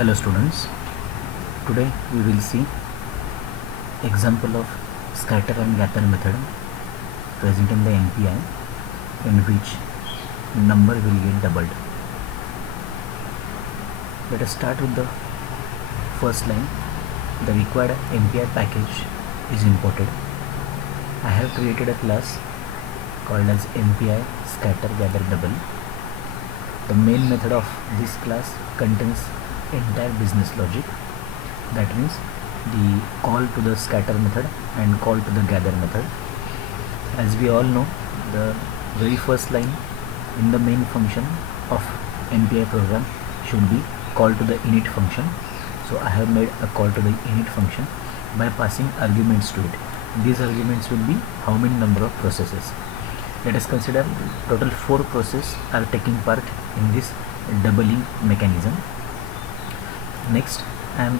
Hello students, today we will see example of scatter and gather method present in the MPI in which number will get doubled. Let us start with the first line. The required MPI package is imported. I have created a class called as MPI Scatter Gather Double. The main method of this class contains entire business logic. That means the call to the scatter method and call to the gather method. As we all know, the very first line in the main function of MPI program should be call to the init function. So I have made a call to the init function by passing arguments to it. These arguments will be how many number of processes. Let us consider total 4 processes are taking part in this doubling mechanism. Next, I am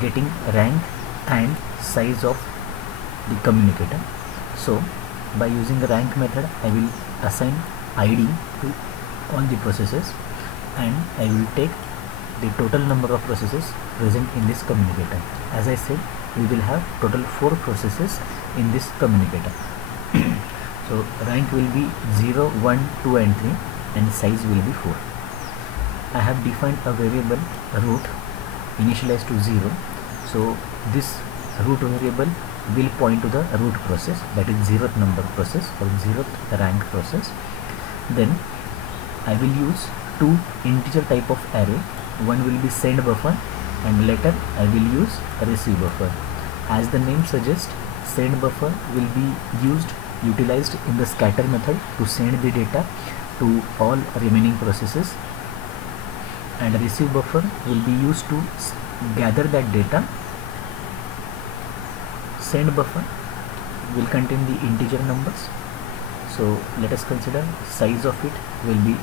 getting rank and size of the communicator. So by using the rank method, I will assign ID to all the processes and I will take the total number of processes present in this communicator. As I said, we will have total 4 processes in this communicator. So rank will be 0, 1, 2 and 3 and size will be 4. I have defined a variable root initialized to 0. So this root variable will point to the root process, that is 0th number process or 0th rank process. Then I will use 2 integer type of array. One will be send buffer and later I will use receive buffer. As the name suggests, send buffer will be utilized in the scatter method to send the data to all remaining processes, and receive buffer will be used to gather that data. Send buffer will contain the integer numbers. So let us consider size of it will be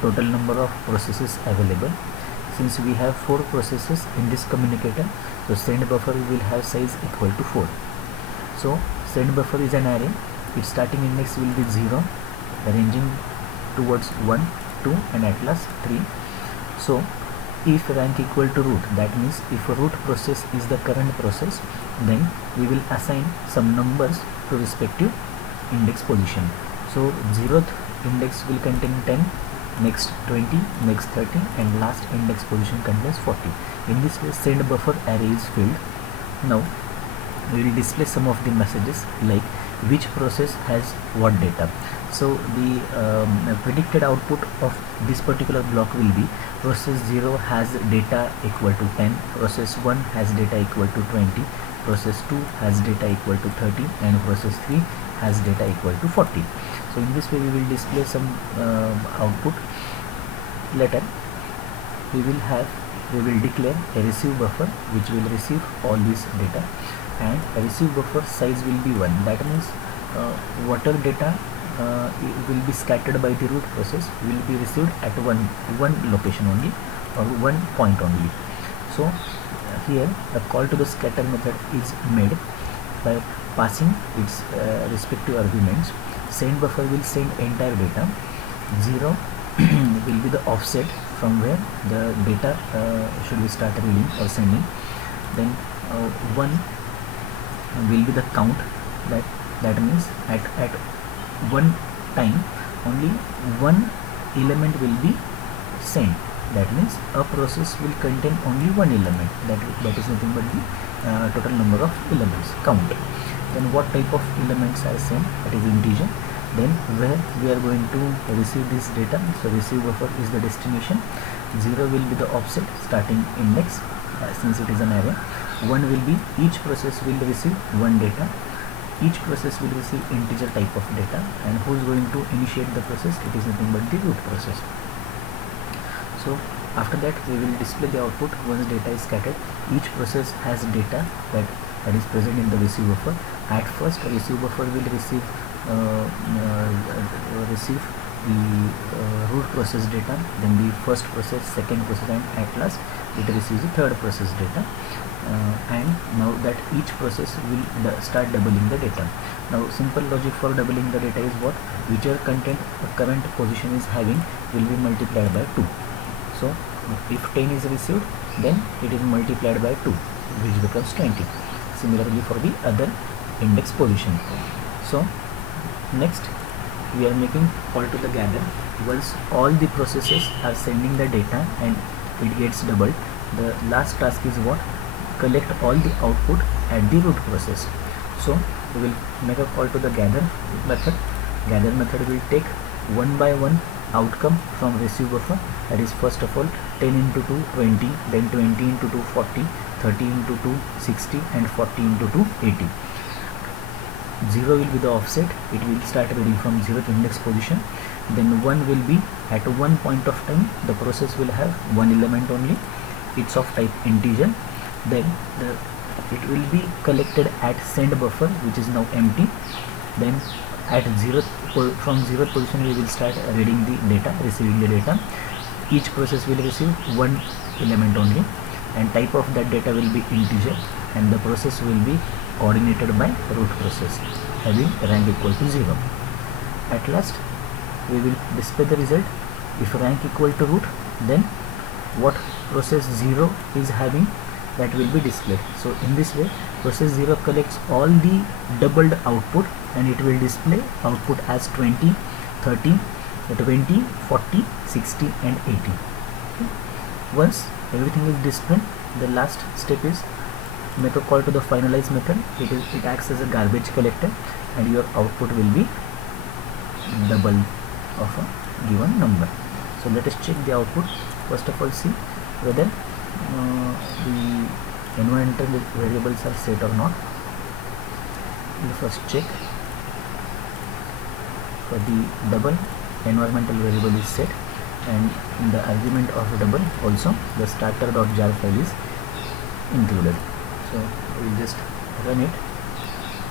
total number of processes available. Since we have 4 processes in this communicator, so send buffer will have size equal to 4. So send buffer is an array. Its starting index will be 0, ranging towards 1, 2 and at last 3. So if rank equal to root, that means if a root process is the current process, then we will assign some numbers to respective index position. So 0th index will contain 10, next 20, next 30 and last index position contains 40. In this way send buffer array is filled. Now we will display some of the messages like which process has what data. So the predicted output of this particular block will be process 0 has data equal to 10, process 1 has data equal to 20, process 2 has data equal to 30 and process 3 has data equal to 40. So in this way we will display some output. Later we will declare a receive buffer which will receive all this data, and a receive buffer size will be 1. That means whatever data will be scattered by the root process will be received at one location only or one point only. So here a call to the scatter method is made by passing its respective arguments. Send buffer will send entire data. 0 will be the offset from where the data should be start reading or sending. Then 1 will be the count, that means at one time only one element will be sent. That means a process will contain only one element, that is nothing but the total number of elements count. Then what type of elements are sent, that is integer. Then where we are going to receive this data, so receive buffer is the destination. 0 will be the offset starting index since it is an array. 1 will be each process will receive one data. Each process will receive integer type of data, and who is going to initiate the process, it is nothing but the root process. So after that we will display the output once data is scattered. Each process has data that is present in the receive buffer. At first receive buffer will receive the root process data, then the first process, second process, and at last it receives the third process data. And now that each process will start doubling the data. Now simple logic for doubling the data is what? Whichever content the current position is having will be multiplied by 2. So If 10 is received, then it is multiplied by 2, which becomes 20. Similarly for the other index position. So next we are making call to the gather. Once all the processes are sending the data and it gets doubled, the last task is what? Collect all the output at the root process. So we will make a call to the gather method. Gather method will take one by one outcome from receive buffer. That is, first of all 10 into 2 20, then 20 into 2 40, 30 into 2 60, and 40 into 2 80. 0 will be the offset. It will start reading from 0th index position. Then 1 will be at one point of time the process will have one element only. It's of type integer. Then it will be collected at send buffer, which is now empty. Then at from 0th position we will start reading the data, receiving the data. Each process will receive one element only, and type of that data will be integer, and the process will be coordinated by root process having rank equal to 0. At last we will display the result. If rank equal to root, then what process 0 is having, that will be displayed. So in this way process 0 collects all the doubled output and it will display output as 20, 30, 20, 40, 60 and 80. Okay. Once everything is displayed, the last step is make a call to the finalize method. It acts as a garbage collector and your output will be double of a given number. So let us check the output. First of all, see whether the environmental variables are set or not. We'll first check. For the double, environmental variable is set, and in the argument of double also the starter.jar file is included. So we'll just run it.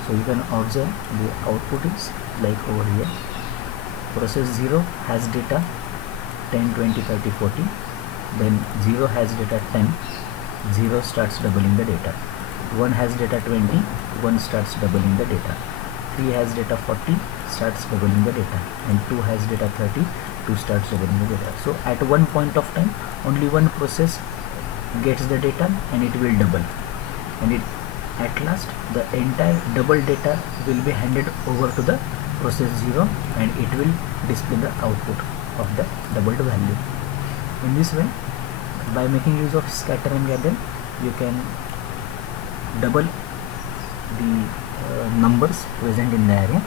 So you can observe the output is like over here. Process 0 has data 10, 20, 30, 40. Then 0 has data 10. 0 starts doubling the data. 1 has data 20. 1 starts doubling the data. 3 has data 40, starts doubling the data, and 2 has data 30, 2 starts doubling the data. So at one point of time only one process gets the data and it will double, and at last the entire double data will be handed over to the process 0 and it will display the output of the doubled value. In this way, by making use of scatter and gather, you can double the numbers present in the array.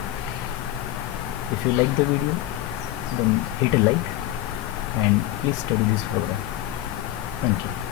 If you like the video, then hit a like and please study this program. Thank you.